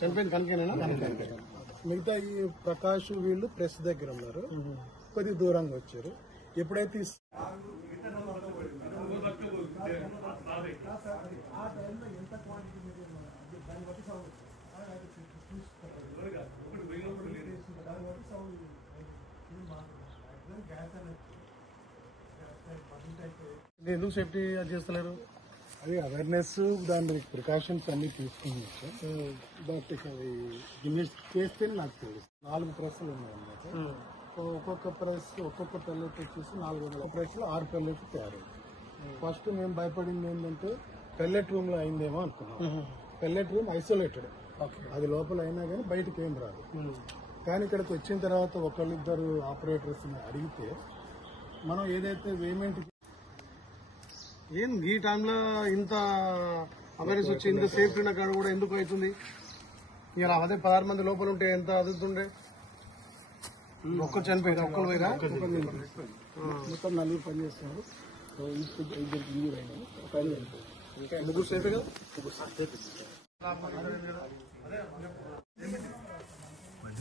చనిపోయింది కనుకేనా? మిగతా ఈ ప్రకాష్ వీళ్ళు ప్రెస్ దగ్గర ఉన్నారు, కొద్ది దూరంగా వచ్చారు. ఎప్పుడైతే ఎందుకు సేఫ్టీ చేస్తలేరు? అది అవేర్నెస్, దాని ప్రికాషన్స్ అన్ని తీసుకున్నాం. బట్ అది ఇన్వెస్ట్ చేస్తేనే నాకు తెలుసు. 4 ప్రెస్లు ఉన్నాయన్నమాట. ఒక్కొక్క ప్రెస్ ఒక్కొక్క పెల్లెట్ వచ్చేసి 400 ప్రెస్లు 6 పెల్లెట్లు తయారైంది. ఫస్ట్ మేము భయపడింది ఏంటంటే పెల్లెట్ రూమ్ లో అయిందేమో అనుకున్నాం. పెల్లెట్ రూమ్ ఐసోలేటెడ్, అది లోపల అయినా కానీ బయటకు ఏం రాదు. కానీ ఇక్కడికి వచ్చిన తర్వాత ఒకళ్ళిద్దరు ఆపరేటర్స్ అడిగితే మనం ఏదైతే పేమెంట్ ఏం ఈ టైంలో ఇంత అవేర్నెస్ వచ్చి ఇంత సేఫ్టీ ఉన్న కాడ కూడా ఎందుకు అవుతుంది? ఇలా అదే 16 మంది లోపల ఉంటే ఎంత అదుతుండే? ఒక్కరు చనిపోయారు, ఒక్కరు పోయిరా? మొత్తం 4 పని చేస్తున్నారు. ముగ్గురు సేఫే కదా?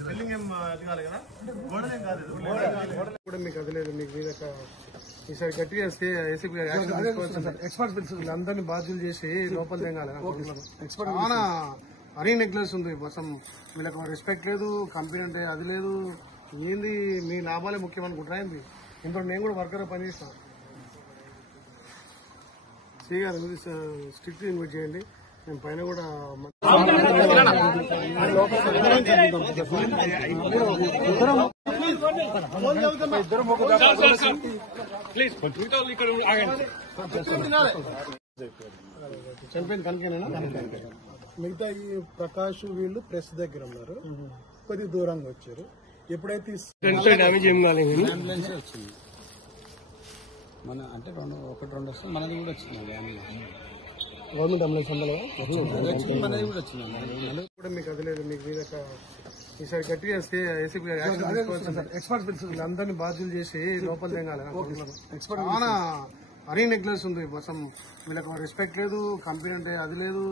బిల్డింగ్ ఏం అది కాదు కదా, గోడలేం కాదు కూడా మీకు అది లేదు. మీకు మీద ఈసారి గట్టిగా ఏసీపీ ఎక్స్పర్ట్ అందరినీ బాధ్యులు చేసి లోపల తెగాలి. చాలా మరీ నెగ్లెన్స్ ఉంది. మొత్తం వీళ్ళకి రెస్పెక్ట్ లేదు, కంపెనీ అంటే అది లేదు. ఏంది మీ లాభాలే ముఖ్యం అనుకుంటారా ఏంది? ఇంట్లో నేను కూడా వర్కర్ పనిచేస్తాను. చేయగాలి స్ట్రిక్ట్ ఇన్వైట్ చేయండి. నేను పైన కూడా చనిపోయింది కనుకేనా? మిగతా ఈ ప్రకాష్ వీళ్ళు ప్రెస్ దగ్గర ఉన్నారు, కొద్ది దూరంగా వచ్చారు. ఎప్పుడైతే అంబులెన్స్ వచ్చింది మన అంటే 1-2 వస్తుంది, మనది కూడా వచ్చింది. గవర్నమెంట్ అంబులెన్స్ అందులో మనది కూడా వచ్చింది కూడా మీకు అది లేదు. మీకు మీద ఈసారి గట్టిగా ఏసీపీ ఎక్స్పర్ట్ అందరినీ బాధ్యులు చేసి లోపల తెగాలి. చాలా మరీ నెగ్లెన్స్ ఉంది. మొత్తం వీళ్ళకి రెస్పెక్ట్ లేదు, కంపెనీ అంటే అది లేదు.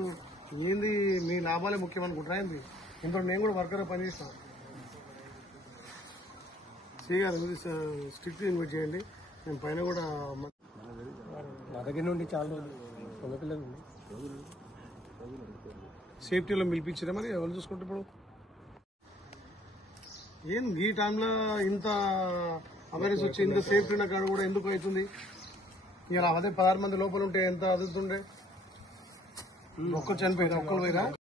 ఏంది మీ లాభాలే ముఖ్యం అనుకుంటారా ఏంది? ఇంట్లో నేను కూడా వర్కర్ పనిచేస్తాను. చేయగాలి స్ట్రిక్ట్ ఇన్వైట్ చేయండి. నేను పైన కూడా నా దగ్గర నుండి చాలా సేఫ్టీలో పిలిపించారా? మరి ఎవరు చూసుకుంటే ఇప్పుడు ఏం ఈ టైంలో ఇంత అవేర్నెస్ వచ్చి ఇంత సేఫ్టీ ఉన్న కాడ కూడా ఎందుకు అవుతుంది? ఇలా అదే 16 మంది లోపల ఉంటే ఎంత అదుతుండే? ఒక్కరు చనిపోయారు, ఒక్కరు పోయిరా?